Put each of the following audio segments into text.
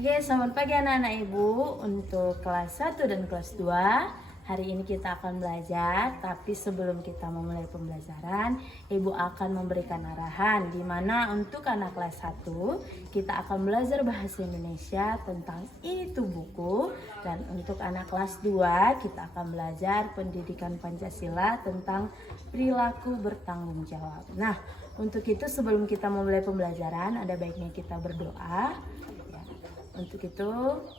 Oke, selamat pagi anak-anak ibu. Untuk kelas 1 dan kelas 2 hari ini kita akan belajar. Tapi sebelum kita memulai pembelajaran, ibu akan memberikan arahan di mana untuk anak kelas 1 kita akan belajar bahasa Indonesia tentang itu buku. Dan untuk anak kelas 2 kita akan belajar pendidikan Pancasila tentang perilaku bertanggung jawab. Nah, untuk itu sebelum kita memulai pembelajaran ada baiknya kita berdoa. Untuk itu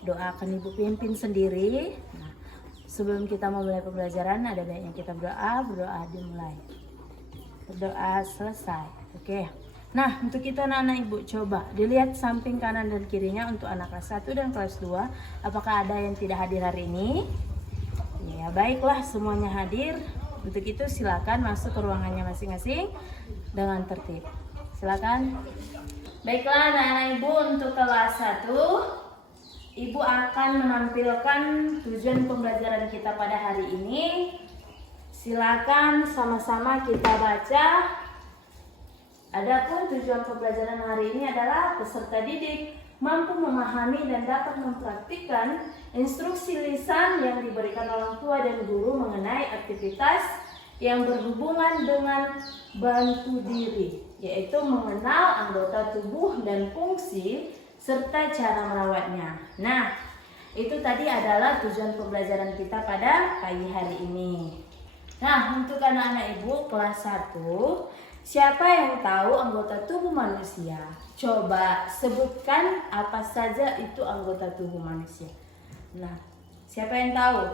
doa akan ibu pimpin sendiri. Nah, sebelum kita memulai pembelajaran ada baiknya kita berdoa dimulai. Berdoa selesai. Oke. Nah, untuk itu anak-anak ibu coba dilihat samping kanan dan kirinya untuk anak kelas 1 dan kelas 2. Apakah ada yang tidak hadir hari ini? Ya, baiklah semuanya hadir. Untuk itu silakan masuk ke ruangannya masing-masing dengan tertib. Silakan. Baiklah anak-anak ibu, untuk kelas 1 ibu akan menampilkan tujuan pembelajaran kita pada hari ini. Silakan sama-sama kita baca. Adapun tujuan pembelajaran hari ini adalah peserta didik mampu memahami dan dapat mempraktikkan instruksi lisan yang diberikan orang tua dan guru mengenai aktivitas yang berhubungan dengan bantu diri, yaitu mengenal anggota tubuh dan fungsi serta cara merawatnya. Nah, itu tadi adalah tujuan pembelajaran kita pada pagi hari ini. Nah, untuk anak-anak ibu kelas 1, siapa yang tahu anggota tubuh manusia? Coba sebutkan apa saja itu anggota tubuh manusia. Nah, siapa yang tahu?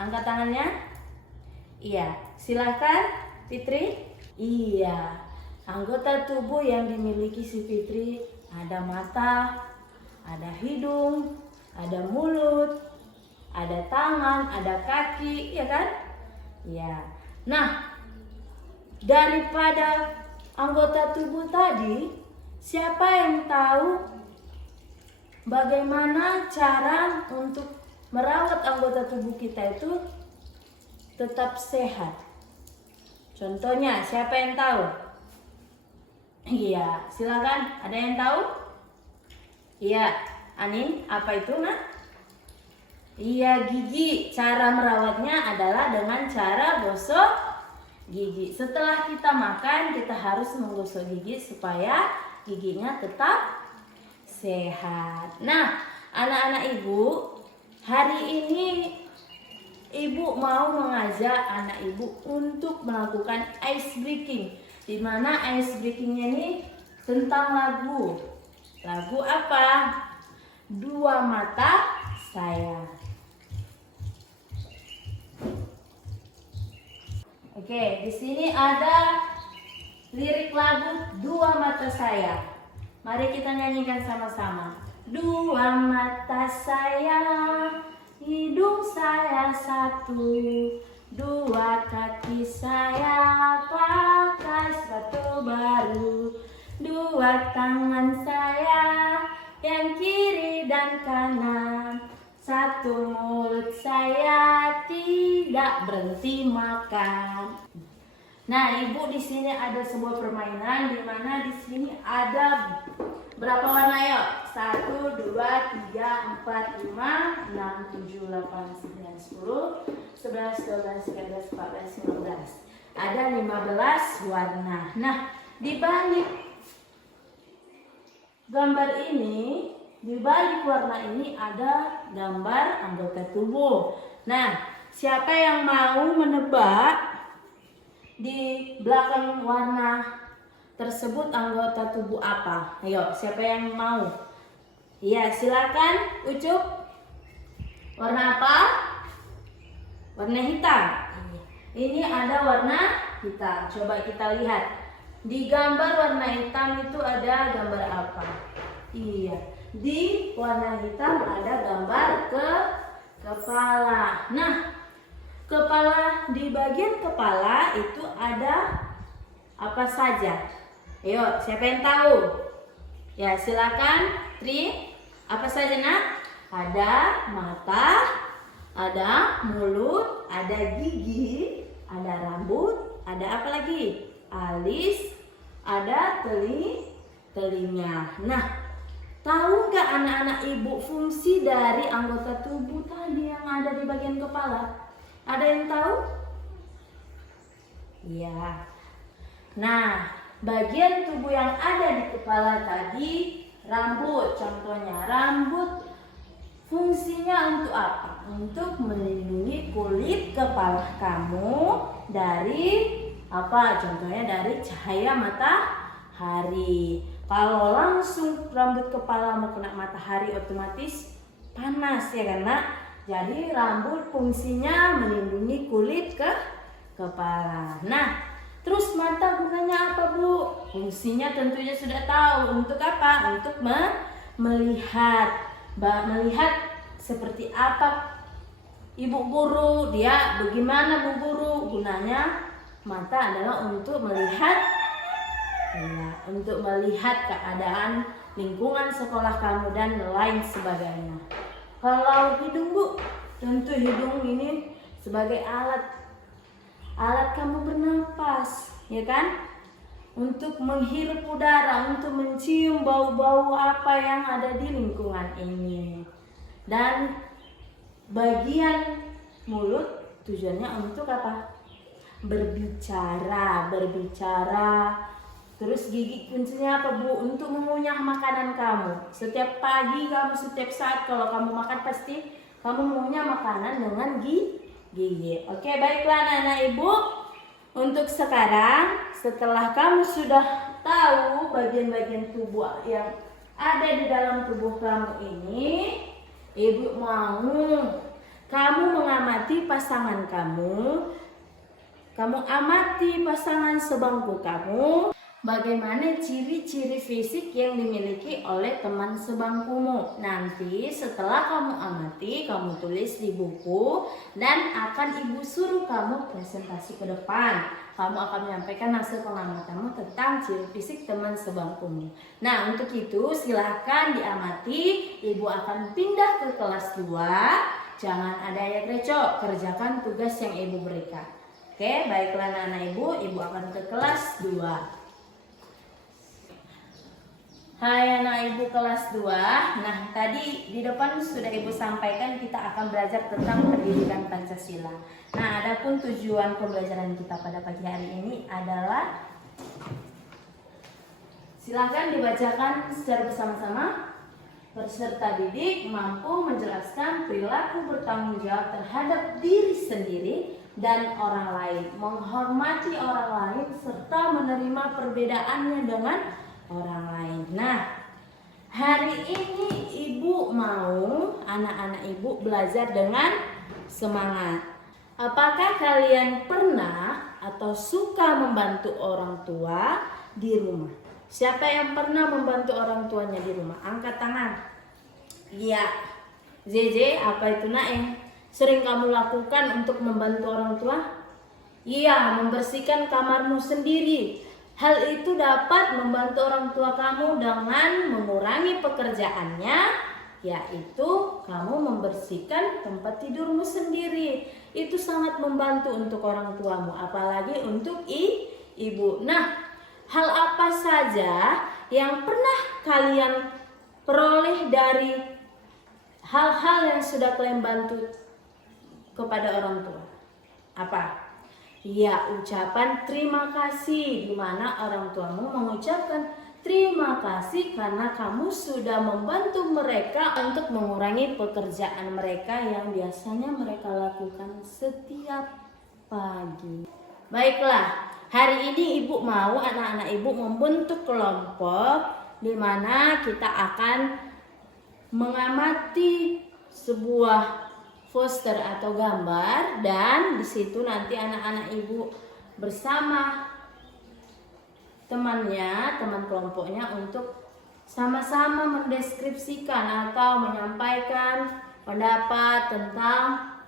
Angkat tangannya. Iya, silakan Fitri. Iya, anggota tubuh yang dimiliki si Fitri ada mata, ada hidung, ada mulut, ada tangan, ada kaki, ya kan? Iya. Nah, daripada anggota tubuh tadi, siapa yang tahu bagaimana cara untuk merawat anggota tubuh kita itu tetap sehat? Contohnya, siapa yang tahu? Iya, silakan. Ada yang tahu? Iya, Anin, apa itu, Nak? Iya, gigi. Cara merawatnya adalah dengan cara gosok gigi. Setelah kita makan, kita harus menggosok gigi supaya giginya tetap sehat. Nah, anak-anak ibu, hari ini ibu mau mengajak anak ibu untuk melakukan ice breaking. Di mana ice breakingnya ini tentang lagu. Lagu apa? Dua Mata Saya. Oke, di sini ada lirik lagu Dua Mata Saya. Mari kita nyanyikan sama-sama. Dua mata saya, hidung saya satu, dua kaki saya pakai sepatu baru, dua tangan saya yang kiri dan kanan, satu mulut saya tidak berhenti makan. Nah, ibu di sini ada sebuah permainan di mana di sini ada berapa warna ya? 1, 2, 3, 4, 5, 6, 7, 8, 9, 10, 11, 12, 13, 14, 15. Ada 15 warna. Nah, di balik gambar ini, di balik warna ini ada gambar anggota tubuh. Nah, siapa yang mau menebak di belakang warna tersebut anggota tubuh apa? Ayo, siapa yang mau? Iya, silakan Ucup. Warna apa? Warna hitam. Ini ada warna hitam. Coba kita lihat. Di gambar warna hitam itu ada gambar apa? Iya, di warna hitam ada gambar kepala. Nah, kepala, di bagian kepala itu ada apa saja? Ayo, siapa yang tahu? Ya, silakan Tri. Apa saja, Nak? Ada mata, ada mulut, ada gigi, ada rambut, ada apa lagi? Alis, ada telinga. Nah, tahu nggak anak-anak ibu dari anggota tubuh tadi yang ada di bagian kepala? Ada yang tahu? Iya. Nah, bagian tubuh yang ada di kepala tadi, rambut contohnya. Rambut fungsinya untuk apa? Untuk melindungi kulit kepala kamu dari apa? Contohnya dari cahaya matahari. Kalau langsung rambut kepala mau kena matahari otomatis panas ya kan nak? Jadi rambut fungsinya melindungi kulit kepala. Nah, terus mata gunanya apa Bu? Fungsinya tentunya sudah tahu. Untuk apa? Untuk melihat. Melihat seperti apa Ibu Guru, dia bagaimana Bu Guru? Gunanya mata adalah untuk melihat, ya, untuk melihat keadaan lingkungan sekolah kamu dan lain sebagainya. Kalau hidung Bu, tentu hidung ini sebagai alat kamu bernapas, ya kan? Untuk menghirup udara, untuk mencium bau-bau apa yang ada di lingkungan ini. Dan bagian mulut tujuannya untuk apa? Berbicara. Terus gigi kuncinya apa Bu? Untuk mengunyah makanan kamu. Setiap pagi kamu, setiap saat kalau kamu makan pasti kamu mengunyah makanan dengan gigi. Oke, baiklah anak-anak Ibu. Untuk sekarang, setelah kamu sudah tahu bagian-bagian tubuh yang ada di dalam tubuh kamu ini, Ibu mau kamu mengamati pasangan kamu. Kamu amati pasangan sebangku kamu. Bagaimana ciri-ciri fisik yang dimiliki oleh teman sebangkumu. Nanti setelah kamu amati, kamu tulis di buku dan akan Ibu suruh kamu presentasi ke depan. Kamu akan menyampaikan hasil pengamatanmu tentang ciri fisik teman sebangkumu. Nah, untuk itu silahkan diamati. Ibu akan pindah ke kelas 2. Jangan ada yang recok, kerjakan tugas yang Ibu berikan. Oke, baiklah anak-anak Ibu akan ke kelas 2. Hai anak Ibu kelas 2. Nah, tadi di depan sudah Ibu sampaikan kita akan belajar tentang pendidikan Pancasila. Nah, adapun tujuan pembelajaran kita pada pagi hari ini adalah, silakan dibacakan secara bersama-sama. Peserta didik mampu menjelaskan perilaku bertanggung jawab terhadap diri sendiri dan orang lain, menghormati orang lain serta menerima perbedaannya dengan orang lain. Nah, hari ini Ibu mau anak-anak Ibu belajar dengan semangat. Apakah kalian pernah atau suka membantu orang tua di rumah? Siapa yang pernah membantu orang tuanya di rumah? Angkat tangan. Iya. JJ, apa itu nak yang sering kamu lakukan untuk membantu orang tua? Iya, membersihkan kamarmu sendiri. Hal itu dapat membantu orang tua kamu dengan mengurangi pekerjaannya, yaitu kamu membersihkan tempat tidurmu sendiri. Itu sangat membantu untuk orang tuamu, apalagi untuk ibu. Nah, hal apa saja yang pernah kalian peroleh dari hal-hal yang sudah kalian bantu kepada orang tua? Apa? Ya, ucapan terima kasih, di mana orang tuamu mengucapkan terima kasih karena kamu sudah membantu mereka untuk mengurangi pekerjaan mereka yang biasanya mereka lakukan setiap pagi. Baiklah, hari ini Ibu mau anak-anak Ibu membentuk kelompok di mana kita akan mengamati sebuah poster atau gambar, dan di situ nanti anak-anak Ibu bersama temannya, teman kelompoknya untuk sama-sama mendeskripsikan atau menyampaikan pendapat tentang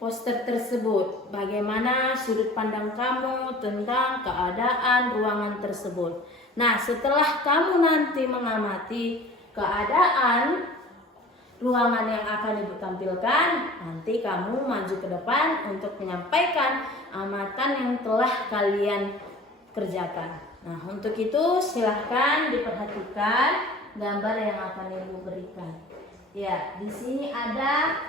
poster tersebut. Bagaimana sudut pandang kamu tentang keadaan ruangan tersebut. Nah, setelah kamu nanti mengamati keadaan ruangan yang akan Ibu tampilkan, nanti kamu maju ke depan untuk menyampaikan amatan yang telah kalian kerjakan. Nah, untuk itu silahkan diperhatikan gambar yang akan Ibu berikan. Ya, di sini ada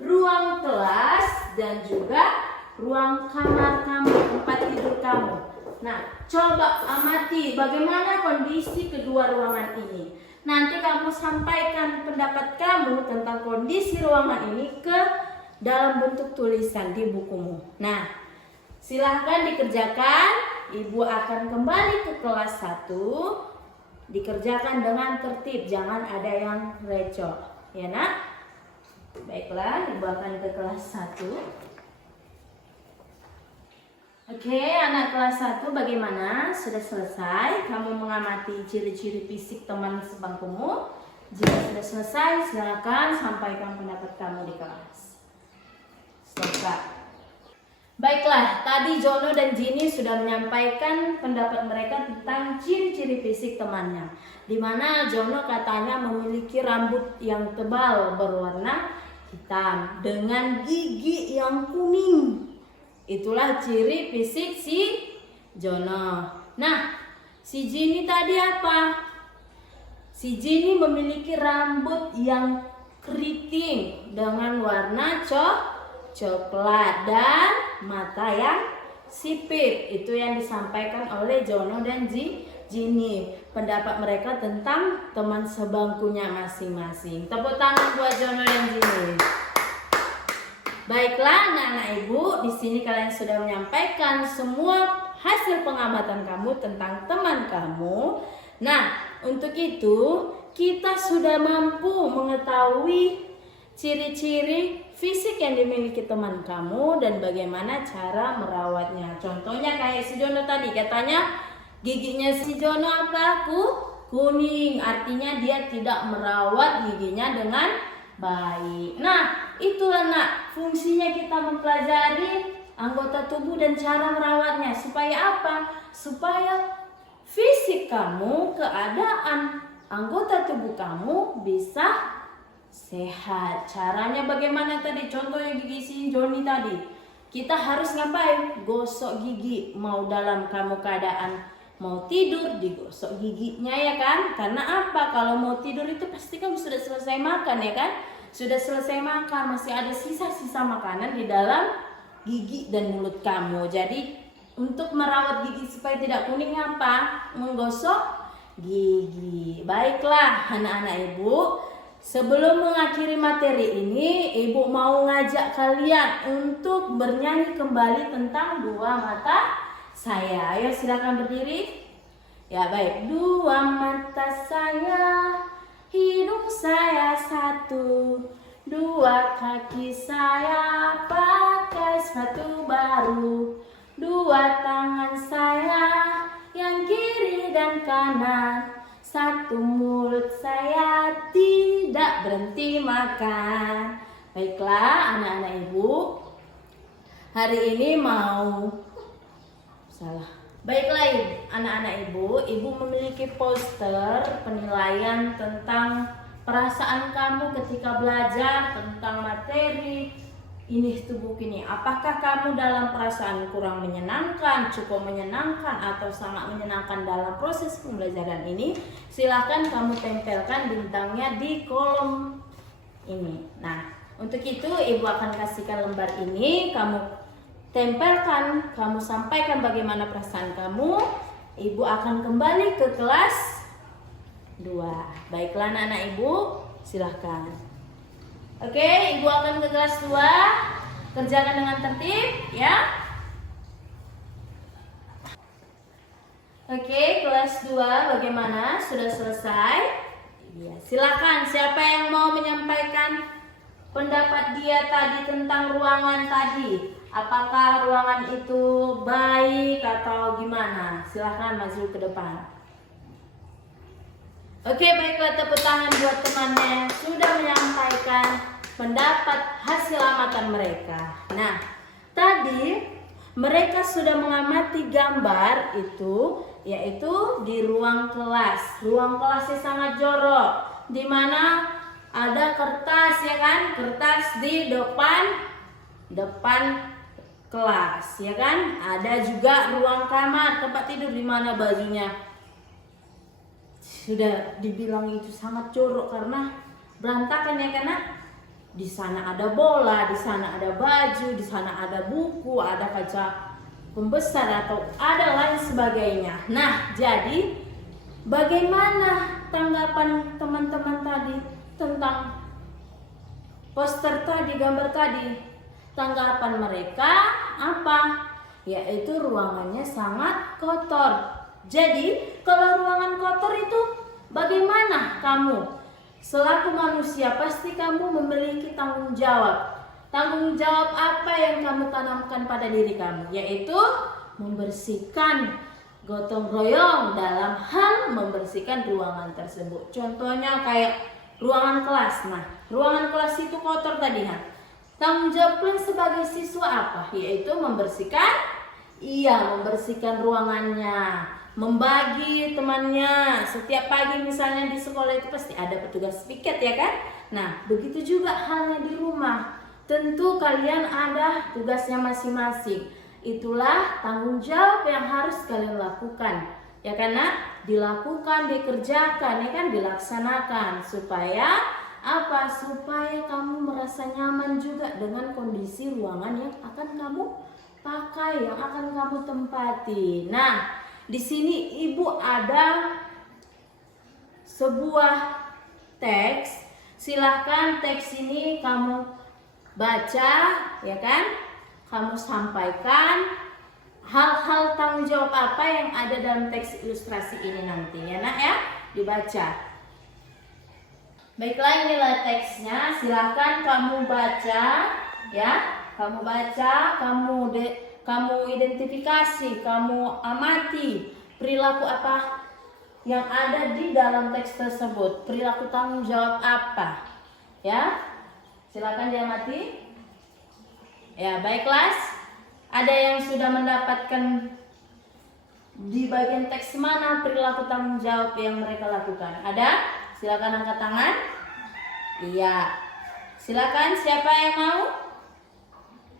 ruang kelas dan juga ruang kamar kamu, tempat tidur kamu. Nah, coba amati bagaimana kondisi kedua ruangan ini. Nanti kamu sampaikan pendapat kamu tentang kondisi ruangan ini ke dalam bentuk tulisan di bukumu. Nah, silahkan dikerjakan. Ibu akan kembali ke kelas 1. Dikerjakan dengan tertib, jangan ada yang recoh. Ya nak? Baiklah, ibu akan ke kelas 1. Oke, anak kelas 1 bagaimana? Sudah selesai? Kamu mengamati ciri-ciri fisik teman sebangkumu? Jika sudah selesai, silakan sampaikan pendapat kamu di kelas. Selesai. Baiklah, tadi Jono dan Ginny sudah menyampaikan pendapat mereka tentang ciri-ciri fisik temannya. Di mana Jono katanya memiliki rambut yang tebal berwarna hitam dengan gigi yang kuning. Itulah ciri fisik si Jono. Nah, si Ginny tadi apa? Si Ginny memiliki rambut yang keriting dengan warna coklat dan mata yang sipit. Itu yang disampaikan oleh Jono dan Ginny. Pendapat mereka tentang teman sebangkunya masing-masing. Tepuk tangan buat Jono dan Ginny. Baiklah anak-anak ibu, di sini kalian sudah menyampaikan semua hasil pengamatan kamu tentang teman kamu. Nah, untuk itu kita sudah mampu mengetahui ciri-ciri fisik yang dimiliki teman kamu dan bagaimana cara merawatnya. Contohnya kayak si Jono tadi, katanya giginya si Jono apa? Kuning, artinya dia tidak merawat giginya dengan baik. Nah, itulah nak, fungsinya kita mempelajari anggota tubuh dan cara merawatnya. Supaya apa? Supaya fisik kamu, keadaan anggota tubuh kamu bisa sehat. Caranya bagaimana tadi? Contohnya gigi si Joni tadi. Kita harus ngapain? Gosok gigi. Mau dalam kamu keadaan mau tidur, digosok giginya ya kan? Karena apa? Kalau mau tidur itu pasti kamu sudah selesai makan ya kan? Sudah selesai makan, masih ada sisa-sisa makanan di dalam gigi dan mulut kamu. Jadi untuk merawat gigi supaya tidak kuning apa? Menggosok gigi. Baiklah anak-anak ibu, sebelum mengakhiri materi ini, ibu mau ngajak kalian untuk bernyanyi kembali tentang dua mata saya. Ayo silakan berdiri. Ya baik, dua mata saya, hidung saya satu, dua kaki saya pakai sepatu baru, dua tangan saya yang kiri dan kanan, satu mulut saya tidak berhenti makan. Baiklah anak-anak ibu, hari ini Baiklah anak-anak ibu memiliki poster penilaian tentang perasaan kamu ketika belajar tentang materi ini tubuh ini. Apakah kamu dalam perasaan kurang menyenangkan, cukup menyenangkan, atau sangat menyenangkan dalam proses pembelajaran ini? Silahkan kamu tempelkan bintangnya di kolom ini. Nah, untuk itu ibu akan kasihkan lembar ini, kamu tempelkan, kamu sampaikan bagaimana perasaan kamu. Ibu akan kembali ke kelas 2. Baiklah anak-anak ibu, silahkan. Oke, ibu akan ke kelas 2. Kerjakan dengan tertib ya. Oke, kelas 2 bagaimana? Sudah selesai? Ya, silakan siapa yang mau menyampaikan pendapat dia tadi tentang ruangan tadi. Apakah ruangan itu baik atau gimana? Silahkan maju ke depan. Oke, baiklah, tepuk tangan buat temannya yang sudah menyampaikan pendapat hasil amatan mereka. Nah, tadi mereka sudah mengamati gambar itu, yaitu di ruang kelas. Ruang kelasnya sangat jorok, di mana ada kertas ya kan? Kertas di depan kelas ya kan? Ada juga ruang kamar, tempat tidur, di mana bajunya sudah dibilang itu sangat jorok karena berantakan ya karena di sana ada bola, di sana ada baju, di sana ada buku, ada kaca pembesar atau ada lain sebagainya. Nah, jadi bagaimana tanggapan teman-teman tadi tentang poster tadi, gambar tadi? Tanggapan mereka apa? Yaitu ruangannya sangat kotor. Jadi, kalau ruangan kotor itu bagaimana kamu? Selaku manusia pasti kamu memiliki tanggung jawab. Tanggung jawab apa yang kamu tanamkan pada diri kamu? Yaitu membersihkan, gotong royong dalam hal membersihkan ruangan tersebut. Contohnya kayak ruangan kelas. Nah, ruangan kelas itu kotor tadi. Tanggung jawab kalian sebagai siswa apa? Yaitu membersihkan, membersihkan ruangannya, membagi temannya. Setiap pagi misalnya di sekolah itu pasti ada petugas piket ya kan? Nah, begitu juga halnya di rumah. Tentu kalian ada tugasnya masing-masing. Itulah tanggung jawab yang harus kalian lakukan. Ya karena dilakukan, dikerjakan, ya kan, dilaksanakan supaya apa? Supaya kamu merasa nyaman juga dengan kondisi ruangan yang akan kamu pakai, yang akan kamu tempati. Nah, di sini ibu ada sebuah teks. Silahkan teks ini kamu baca, ya kan? Kamu sampaikan hal-hal tanggung jawab apa yang ada dalam teks ilustrasi ini nanti, ya nak ya, dibaca. Baiklah, inilah teksnya. Silahkan kamu baca, ya. Kamu baca, kamu identifikasi, kamu amati perilaku apa yang ada di dalam teks tersebut. Perilaku tanggung jawab apa? Ya, silakan diamati. Ya, baiklah. Ada yang sudah mendapatkan di bagian teks mana perilaku tanggung jawab yang mereka lakukan? Ada? Silakan angkat tangan. Iya. Silakan, siapa yang mau?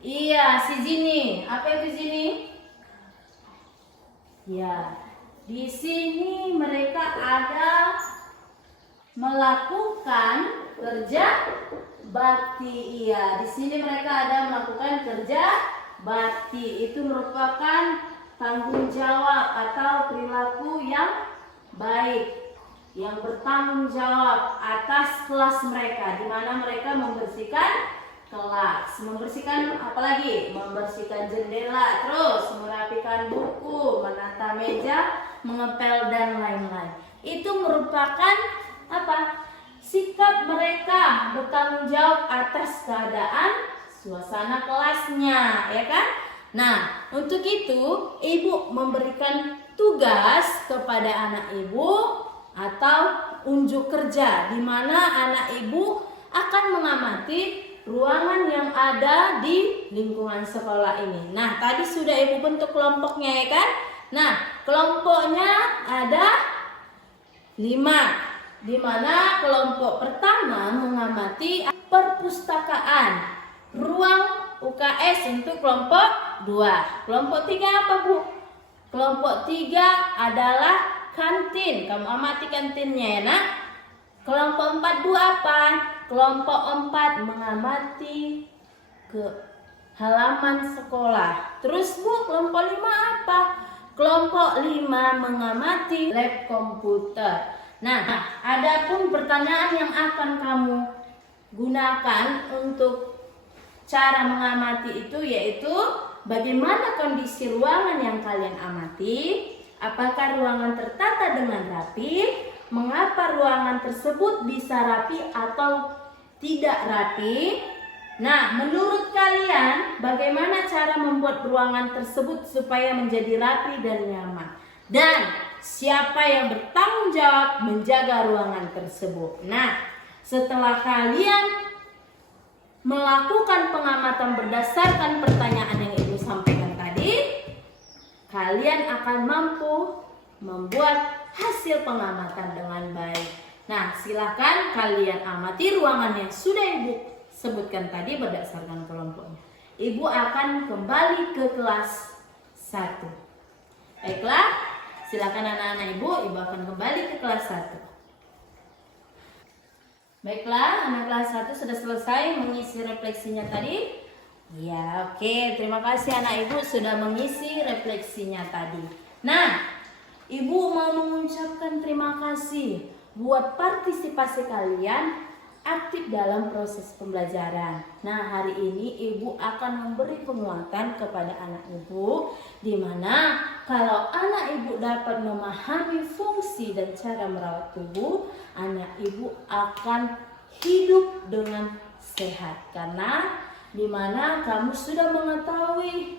Iya, si Zini. Apa itu Zini? Ya, di sini mereka ada melakukan kerja bakti. Iya, di sini mereka ada melakukan kerja bakti. Itu merupakan tanggung jawab atau perilaku yang baik, yang bertanggung jawab atas kelas mereka, di mana mereka membersihkan kelas, membersihkan apalagi, membersihkan jendela, terus merapikan buku, menata meja, mengepel dan lain-lain. Itu merupakan apa? Sikap mereka bertanggung jawab atas keadaan suasana kelasnya, ya kan? Nah, untuk itu ibu memberikan tugas kepada anak ibu atau unjuk kerja, di mana anak ibu akan mengamati ruangan yang ada di lingkungan sekolah ini. Nah, tadi sudah ibu bentuk kelompoknya, ya kan? Nah, kelompoknya ada 5, di mana kelompok pertama mengamati perpustakaan, ruang UKS untuk kelompok 2. Kelompok 3 apa, Bu? Kelompok 3 adalah kantin. Kamu amati kantinnya, ya nak. Kelompok 4 Bu apa? Kelompok 4 mengamati ke halaman sekolah. Terus Bu, kelompok 5 apa? Kelompok 5 mengamati lab komputer. Nah, ada pun pertanyaan yang akan kamu gunakan untuk cara mengamati itu, yaitu bagaimana kondisi ruangan yang kalian amati? Apakah ruangan tertata dengan rapi? Mengapa ruangan tersebut bisa rapi atau tidak rapi? Nah, menurut kalian bagaimana cara membuat ruangan tersebut supaya menjadi rapi dan nyaman? Dan siapa yang bertanggung jawab menjaga ruangan tersebut? Nah, setelah kalian melakukan pengamatan berdasarkan pertanyaan yang ibu sampaikan tadi, kalian akan mampu membuat hasil pengamatan dengan baik. Nah, silakan kalian amati ruangan yang sudah ibu sebutkan tadi berdasarkan kelompoknya. Ibu akan kembali ke kelas 1. Baiklah, silakan anak-anak ibu akan kembali ke kelas 1. Baiklah, anak kelas 1 sudah selesai mengisi refleksinya tadi. Ya, oke. Terima kasih anak ibu sudah mengisi refleksinya tadi. Nah, ibu mau mengucapkan terima kasih buat partisipasi kalian aktif dalam proses pembelajaran. Nah, hari ini ibu akan memberi penguatan kepada anak ibu, di mana kalau anak ibu dapat memahami fungsi dan cara merawat tubuh, anak ibu akan hidup dengan sehat. Karena di mana kamu sudah mengetahui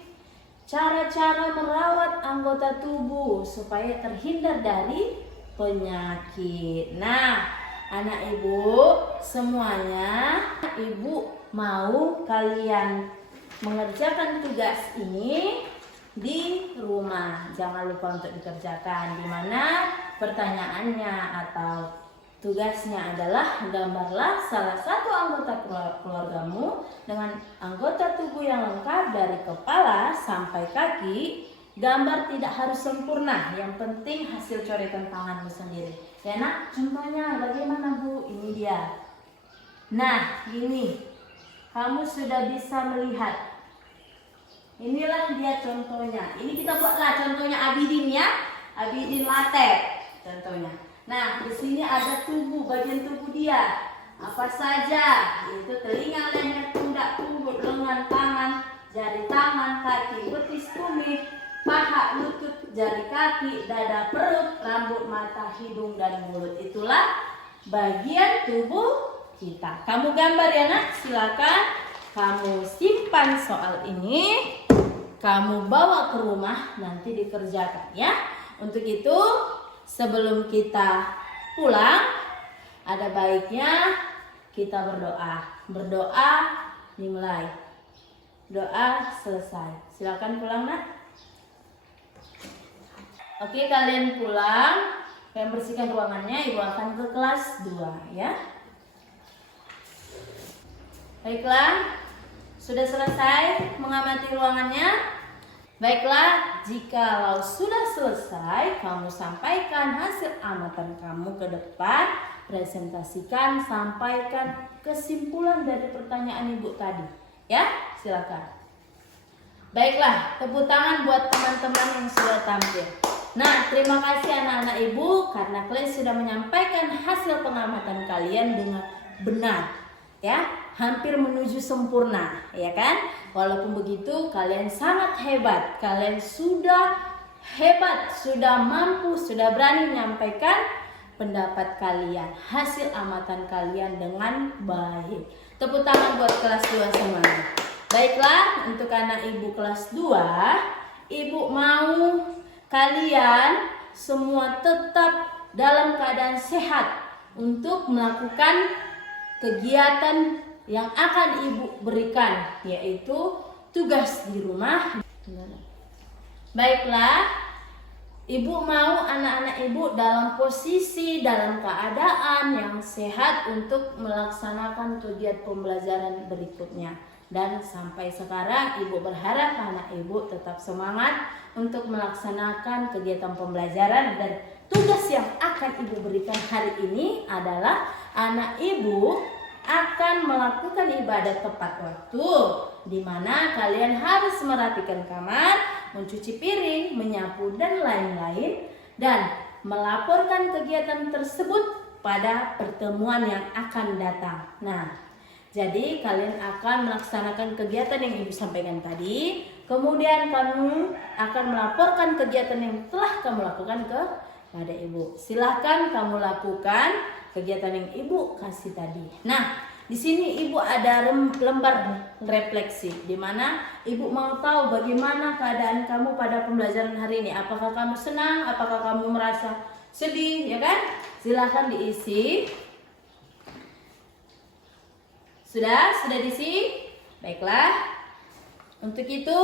cara-cara merawat anggota tubuh supaya terhindar dari penyakit. Nah, anak ibu semuanya, ibu mau kalian mengerjakan tugas ini di rumah. Jangan lupa untuk dikerjakan. Di mana pertanyaannya atau tugasnya adalah gambarlah salah satu anggota keluargamu dengan anggota tubuh yang lengkap dari kepala sampai kaki. Gambar tidak harus sempurna, yang penting hasil coretan tanganmu sendiri. Ya nak, contohnya bagaimana Bu? Ini dia. Nah, ini kamu sudah bisa melihat. Inilah dia contohnya. Ini kita buatlah contohnya Abidin ya. Abidin latte contohnya. Nah, di sini ada tubuh, bagian tubuh dia. Apa saja? Itu telinga, leher, pundak, punggung, lengan, tangan, jari tangan, kaki, betis, tumit, paha, lutut, jari kaki, dada, perut, rambut, mata, hidung, dan mulut. Itulah bagian tubuh kita. Kamu gambar ya nak? Silakan kamu simpan soal ini. Kamu bawa ke rumah, nanti dikerjakan ya. Untuk itu sebelum kita pulang, ada baiknya kita berdoa. Berdoa dimulai. Doa selesai. Silakan pulang nak. Oke, kalian pulang, kalian bersihkan ruangannya, ibu akan ke kelas 2 ya. Baiklah, sudah selesai mengamati ruangannya? Baiklah, jikalau sudah selesai, kamu sampaikan hasil amatan kamu ke depan, presentasikan, sampaikan kesimpulan dari pertanyaan ibu tadi. Ya, silakan. Baiklah, tepuk tangan buat teman-teman yang sudah tampil. Nah, terima kasih anak-anak ibu karena kalian sudah menyampaikan hasil pengamatan kalian dengan benar, ya, hampir menuju sempurna, ya kan? Walaupun begitu, kalian sangat hebat. Kalian sudah hebat, sudah mampu, sudah berani menyampaikan pendapat kalian, hasil amatan kalian dengan baik. Tepuk tangan buat kelas 2 semuanya. Baiklah, untuk anak ibu kelas 2, ibu mau kalian semua tetap dalam keadaan sehat untuk melakukan kegiatan yang akan ibu berikan, yaitu tugas di rumah. Baiklah, ibu mau anak-anak ibu dalam posisi, dalam keadaan yang sehat untuk melaksanakan kegiatan pembelajaran berikutnya. Dan sampai sekarang ibu berharap anak ibu tetap semangat untuk melaksanakan kegiatan pembelajaran, dan tugas yang akan ibu berikan hari ini adalah anak ibu akan melakukan ibadah tepat waktu, di mana kalian harus merapikan kamar, mencuci piring, menyapu, dan lain-lain, dan melaporkan kegiatan tersebut pada pertemuan yang akan datang. Nah, jadi kalian akan melaksanakan kegiatan yang ibu sampaikan tadi, kemudian kamu akan melaporkan kegiatan yang telah kamu lakukan kepada ibu. Silahkan kamu lakukan kegiatan yang ibu kasih tadi. Nah, di sini ibu ada lembar refleksi, di mana ibu mau tahu bagaimana keadaan kamu pada pembelajaran hari ini. Apakah kamu senang? Apakah kamu merasa sedih? Ya kan? Silahkan diisi. Sudah diisi? Baiklah. Untuk itu,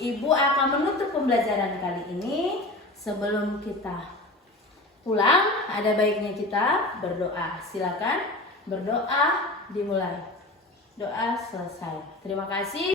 ibu akan menutup pembelajaran kali ini. Sebelum kita pulang, ada baiknya kita berdoa. Silakan berdoa dimulai. Doa selesai. Terima kasih.